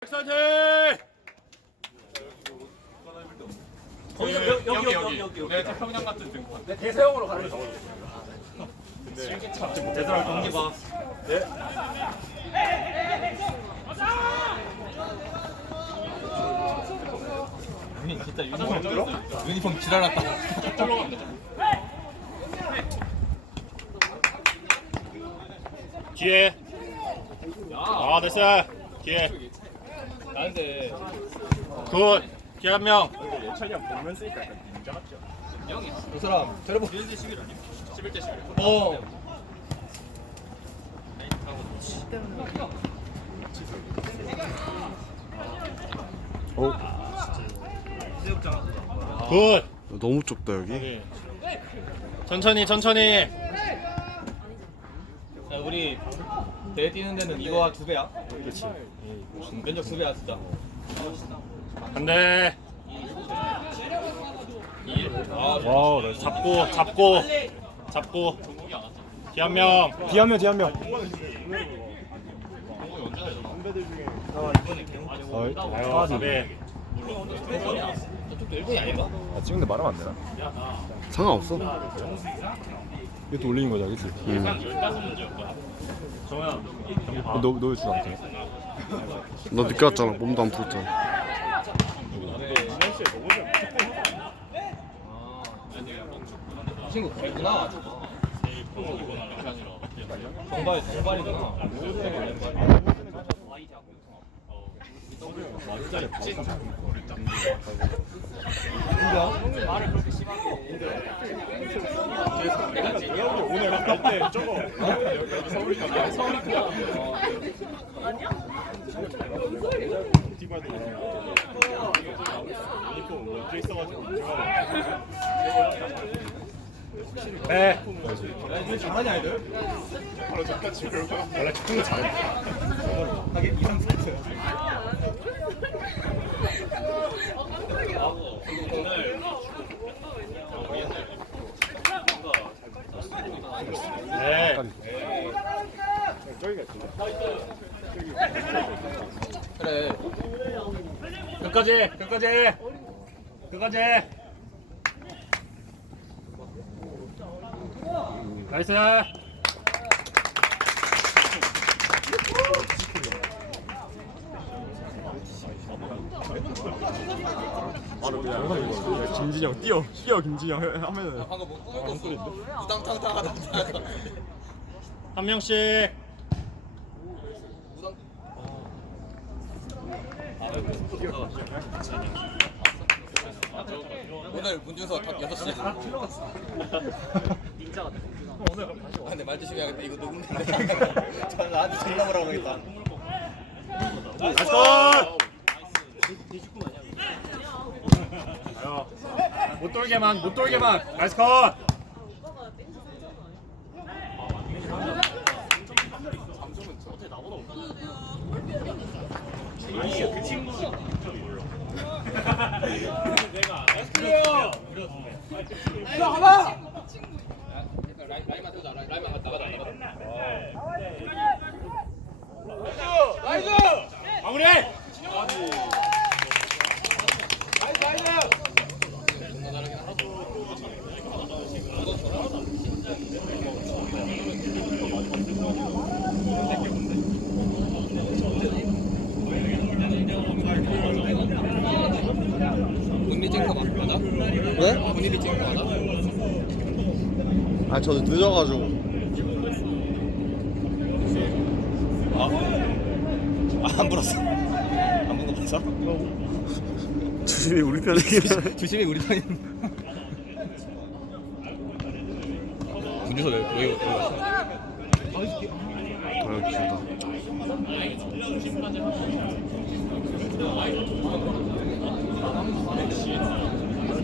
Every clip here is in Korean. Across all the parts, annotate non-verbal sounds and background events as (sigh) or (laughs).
백사태 거기 여기 여기 여기 여기. 여기 네 태평양 같은 등판 내 대서형으로 가는 거. 제대로 경기 봐. 진짜 유니폼 들어? 유니폼 지랄났다. 기회 아 됐어 기회 나한테 굿 기회 한명 그 사람 저래 보. 11대 11 아니야? 11대 11 어. 굿 너무 좁다 여기. 네. 천천히 천천히 자 우리 대회 뛰는 데는 이거와 두 배야. 그렇지. 면적 두 배야 진짜. 안돼 아 와우 네. 잡고 잡고 잡고 기회 한명 뒤한명 뒤한명. 아유 가비 저쪽도 일본이 아닌가? 아 찍는데 말하면 안 되나? 상관없어. 이것도 올리는 거잖아, 그치? 응. 정우야 너, 너왜 주안 돼? 너 늦게 왔잖아. 몸도 안 풀었잖아. 이 친구 그랬구나. 정발 정발이구나. 네 이거 잘하냐 애들? 원래 축구는 잘해 하긴 이상 스포츠. 네 그래. 끝까지 끝까지. 끝까지. 나이스. 김진영 뛰어, 뛰어 김진영. 하면은. 방금 뭐 떴어. 우당탕탕하다. 한 명씩 오늘 문준서 다 6시. (laughs) 아, 근데 말 조심해야겠다. 이거 녹음된다. 전 (laughs) 나한테 존나 뭐라고 하겠다. 나이스 못 돌게만 못 돌게만 나이스 컷 라이만 세우자. 라이- 라이만 나가자. 나가자. 마무리 본인이 찍은 거 맞- 맞아? 네? 아 저도 늦어가지고. 아, 안 불었어. 안 봤어? 주심이 우리 편이긴 조심히 (laughs) 우리 편이. 문준서 왜, 왜, 왜 왔어? 아 귀다.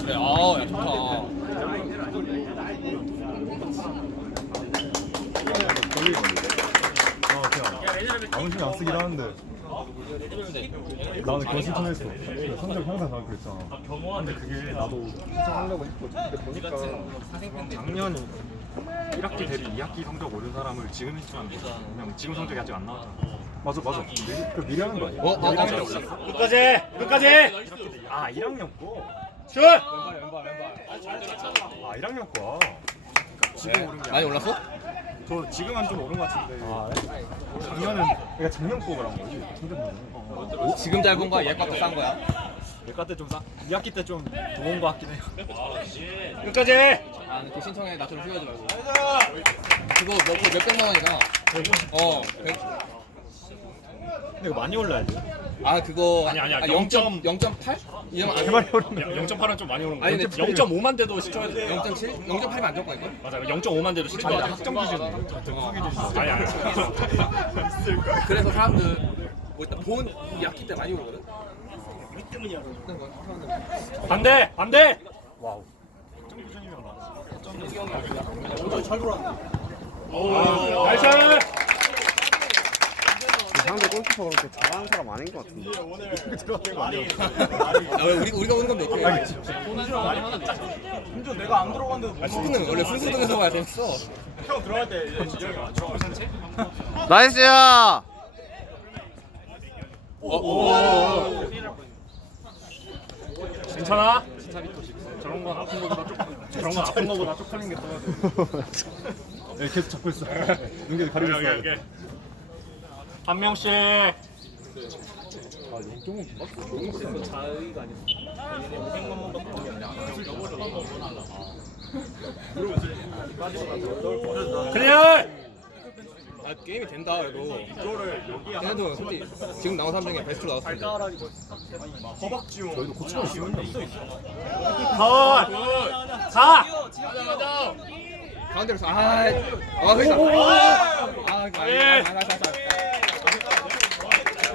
그래, 아, 야, 좋다. 아무 신경 안 쓰긴 하는데 해주면 돼. 나는 그거 신청했어. 성적 항상 가고 그랬잖아. 근데 그게 나도 신청하려고 했거든. 근데 보니까 작년 1학기 대비 2학기 성적 오른 사람을 지금 신청하는 거야. 그냥 지금 성적이 아직 안 나왔잖아. 맞아 맞아. 미, 그 미리 하는 거 아니야? 어? 어? 미리 어? 하는 거. 끝까지 끝까지 아 1학년 거. 슛 왼발 왼발 왼발 아 1학년 거. 그러니까 지금 오른 게 많이 아니야. 올랐어? 저 지금은 좀 오른 것 같은데. 작년은 그러니까 작년 거랑 거지. 성적은. 어. 지금 짧은 거야? 얘 값도 싼 거야? 내가 때좀 싸. 2학기 때 좀 좋은 거 같긴 해요. 끝까지 아 근데 그 신청에 나처럼 후회하지 말고 그거 몇, 몇 백만 원이나 어 백- 근데 이거 많이 올라야 돼. 아 그거 아니, 아니야. 아, 0.8? 0.8? 이러면 안그 말이 오르면. 0.8은 좀 많이 오른 거 아니, 근데 0.5만 대도 시청해야 돼 0.7? 0.8이면 안 좋을 거니까? 맞아 0.5만 대도 시청해야 돼 기준이에요. 등수 기준이. 아니 아니 그래서 사람들 뭐 일단 본 2학기 때 많이 오르거든? 반대 반대 와우. 나이스 상대 골키퍼가 그렇게 잘하는 사람 아닌 것 같은데. 이렇게 들어가는 거 아니야? 아, 왜 우리, 우리가 오는 건데 이렇게 아니 진짜. 아, 스프는 원래 순수등에서 봐야 재밌어 나이스야. 괜찮아? 저런 건 아픈 거보다 쪽 저런 건 아픈 거보다 쪽팔린 게 더. 네, 계속 잡고 있어. 눈길 가리고 있어. 한 명씩 클리어 아 게임이 된다 그래도 걔네도 솔직히 지금 나온 사람 중에 베스트로 나왔어 저희도 고치고 있으면 컷! 가! 가운데로 아, 아 그러니까 아, 아, 아, 예. 아, 아, 아, 아, 아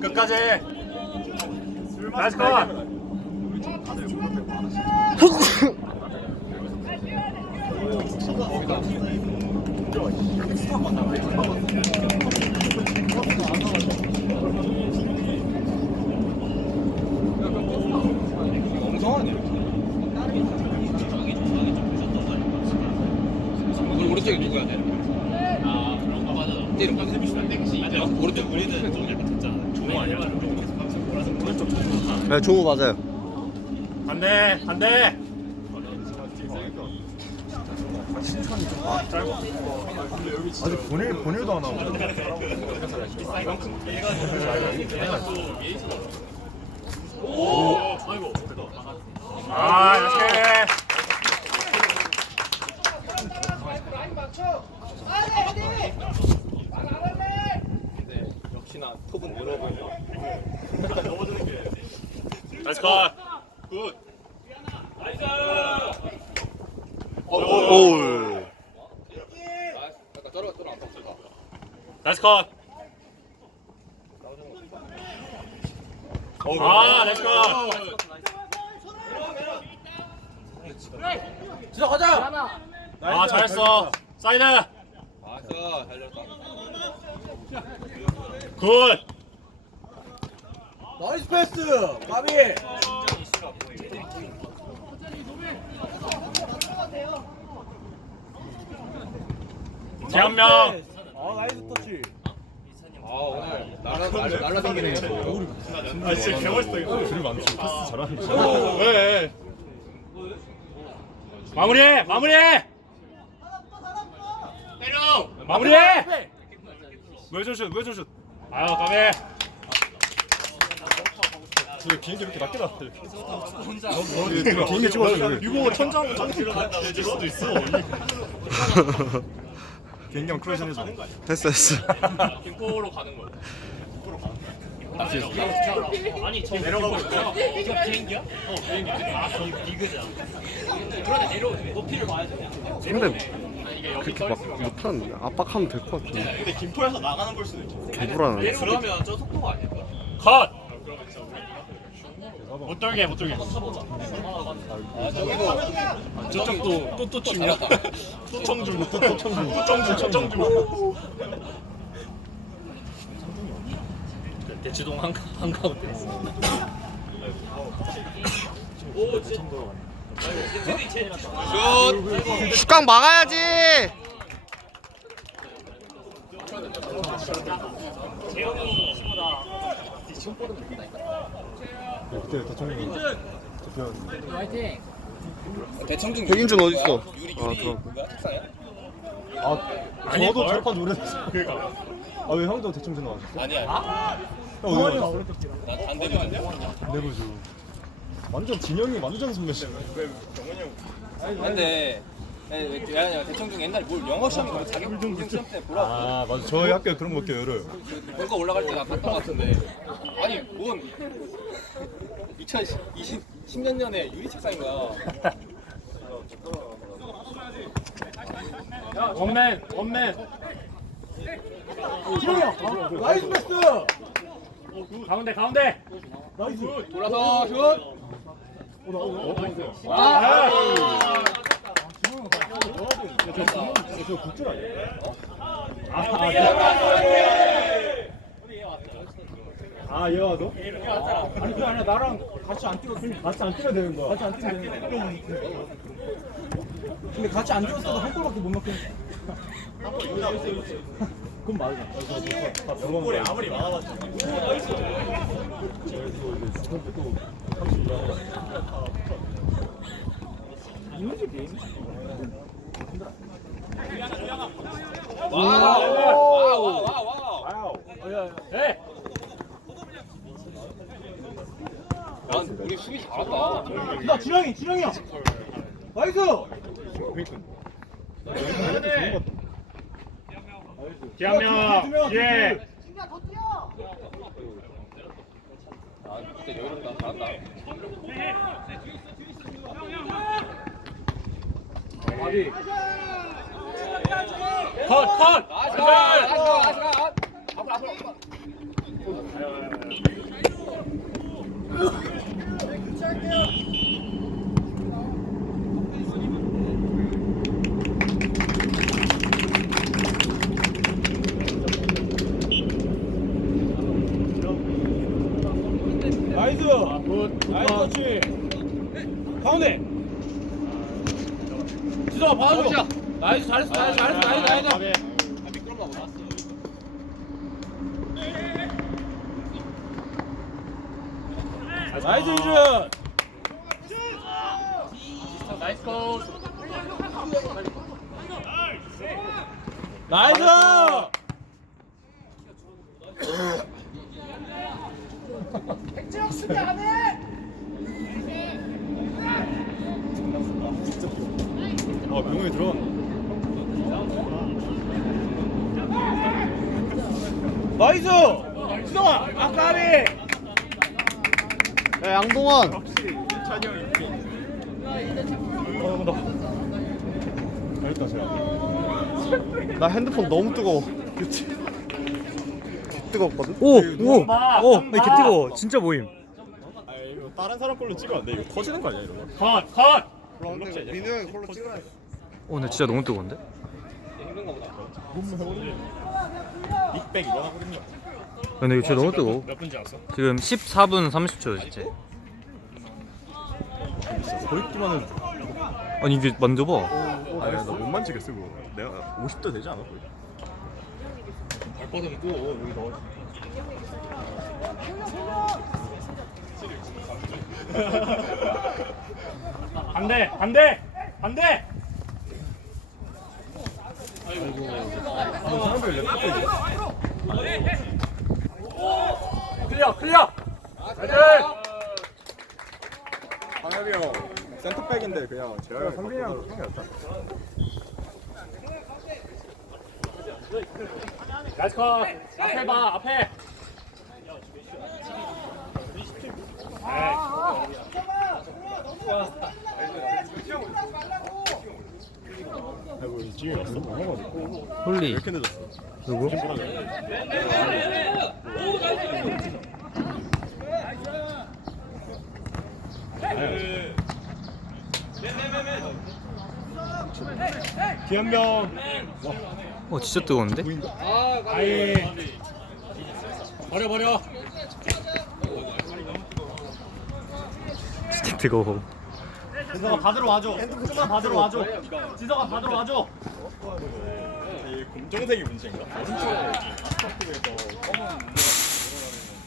끝까지! 나이스 컷! 엉성하네 우리 오른쪽에 누구야 돼? 아 그런 거 맞아 때려 맞아 오른쪽 우리는 좀 이렇게 듣잖아 종호 아니야? 네, 종우 맞아요. 반대 반대! 아직 본일 본일도 안 하고. 아 이렇게 역시나 톱은 열어보려 나이스 컷! 오. 아 약간 떨어 떨어 안 떴다 나이스 컷! 아 나이스 컷! 진짜 가자. 아 잘했어 사이드 아싸 잘 들었다 굿! 나이스 패스. 가비. 재한명 아 나이스 터치. 아 오늘 날라 날라 날라 생기네 아 진짜 개멋있다 이거 줄 많지. 패스 잘하는 왜? 마무리해 마무리해 때려 마무리해 외전슛 외전슛. 아유 둘이 비행기 이렇게 낮게 나왔대. 혼자. 비행기 찍어줘. 이거 천장 천장 될 수도 있어. (laughs) 비행기 한 크루즈 해줘. 됐어 됐어 김포로 가는 거야. 아니 저 내려가고 있어. 이거 비행기야? 어 비행기. 아 거기 비그잖아. 그러네 내려 높이를 봐야지. 근데 그렇게 막 못하는데 압박하면 될 것 같은데 근데 김포에서 나가는 걸 수도 있어. 개불안한데 그러면 저 속도가 아닐까? 컷. 못 돌게 못 돌게. 아, 저기도 저쪽도 또또 춤이야. (laughs) 또 청주 또또 청주 또 청주 또 청주. 대치동 한 한가운데 있어. 슈깡 막아야지 그때 대표였는데. 대청중 백인준 어딨어 유리 아 유리 그럼 뭐야 책상이야? 아, 저도 졸업한 지 오래됐어. 그러니까. 아, 왜 형도 대충 나왔어? 아니야. 형 어디 갔어? 난 반대부인데. 내부주. 완전 진영이 완전 선배시. 근데 야 대청중 옛날에 뭘 영어 시험인가 자격 증 시험 때 보라고 아, 맞아. 저희 학교 에 그런 거 없게 열어요. 본거 올라갈 때 나 봤던 것 같은데 아니 뭔 2020 10년 전에 유리 책상인 거야. 원맨 원맨. 나이스 패스! 가운데 가운데. 돌아서 슛. 아, 얘가 와도? 아니 그게 아니라 나랑 같이 안 뛰었으면 같이 안 뛰어야 되는 거야. 같이 안 뛰면 되는 거야 근데 같이 안 뛰었어도 한 골밖에 못 넣겠네 그건 맞아 다 두번 아무리 많아봤자. 와와와와 네. 난 우리 수비 잘한다. 야 준영이 준영이야 나이스 기한명 예. 아 진짜 여유롭다 잘한다. 컷 컷. 나이스 나이스 나이스 앞으로 앞으로 앞으로. 나이스 나이스 터치 가운데 지성아 봐줘 나이스 잘했어 잘했어 잘했어 나이스 나이스 아 미끄럽나 보다. 나이스 이준 나이스 컷. 나이스 아, 명훈이 들어갔네. 나이스 지성아 아까비 야 양동원 어, 나. 잘했다, 쟤. 나 핸드폰 너무 뜨거워 그치 뜨겁거든 오 오오 나 이렇게 뜨거워 진짜 모임 아, 이거 다른 사람 걸로 찍으면 안 돼. 이거 터지는 거 아니야, 이런 거? 컷 컷. 그럼 근데 민우 형이 콜로 찍어야 돼어 진짜 너무 뜨거운데? 빅뱅 이거 하거든요. 근데 이거 진짜 너무 뜨거워 몇 분지 알았어? 지금 14분 30초 진짜 거리기만 해도. 아니 이게 만져봐 아니, 나못 만지겠어, 그거. 내가 50도 되지 않아, 거의? 발바닥이 뜨거워 여기 넣어. (laughs) 반대 반대 반대. 아, 사람들 랩 클리어 클리어. 나이스. 상엽이 형 센터백인데 그냥 제가 선빈이랑 형이 낫잖아. 나이스 컷 앞에 봐 앞에 홀리 이렇게 늦었어. 누구? 기현명. 어 진짜 뜨거운데? 아이 버려 버려 진짜 뜨거워 지성아 받으러 와줘 좀만 받으러 와줘 지성아 받으러 와줘 이 검정색이 문제인가? 오른쪽에 스타트에서 검은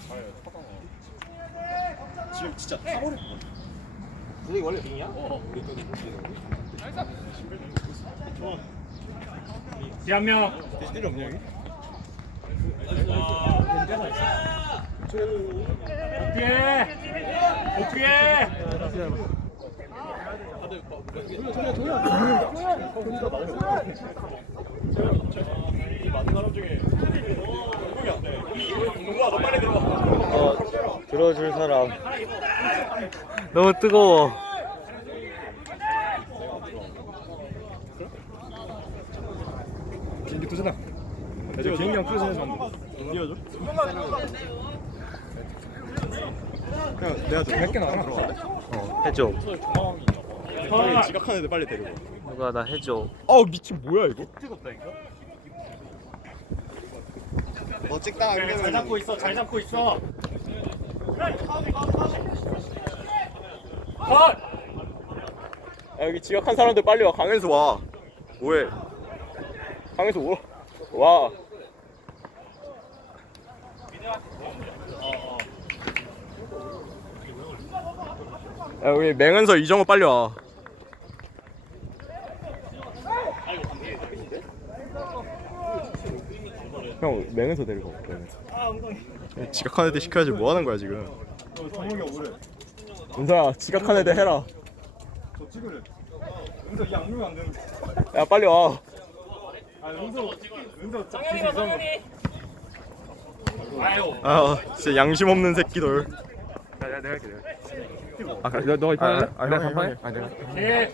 잘 타다가 지금 진짜 타버릴 것 같아. 우리 원래 빙이야? 지한명 스틸 없냐 여기? 이 중에 공격 어 들어줄 사람 너무 뜨거워 비행기 투자다. 이제 비행기 형 투자해서 한번. 뛰어줘. 그냥 내가 좀 100개 나가나? 어 해줘 빨리 지각한 애들 빨리 데리고. 누가 나 해줘 아우 미친 뭐야 이거? 너 찍다가 잘 잡고 있어 잘 잡고 있어 컷 야, 여기 지각한 사람들 빨리 와. 강에서 와. 뭐해? 강에서 오. 와. 야, 우리 맹은서 이정호 빨리 와. 형, 맹은서 데리고. 야, 지각한 애들 시켜야지 뭐 하는 거야 지금? 정몽이 오래. 은서야, 지각한 애들 해라. 저 찍으래. 은서 이 악물면 안 되는데. 야, 빨리 와. 아 은서 은서 정현이 봐 정현이 아유 아, 진짜 양심 없는 새끼들. 야야 내가 할게 내가. 할게. 아, 너, 너가 아, 이판에? 아, 내가? 형이. 아 내가. 예아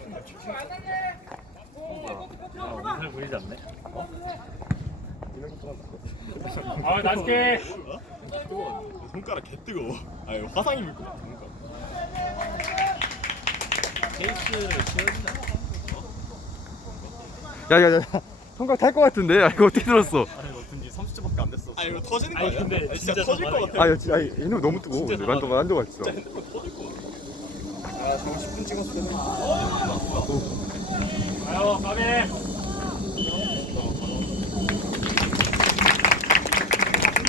나이 스게 손가락 개 뜨거워. 아, 이거 화상 입을 것 같아. 손가락. 야야야 손가락 탈 것 같은데? 야 이거 어떻게 들었어 아니, 이거 든지 30초밖에 안 됐어. 아, 이거 터지는 거 아니야? 근데 아니, 진짜, 진짜 터질 것 같아. 아 야, 진짜 아니, 얘는 너무 뜨거워 난도가 난도가 있어 아, 저 10분 찍었을 때. 아유 가비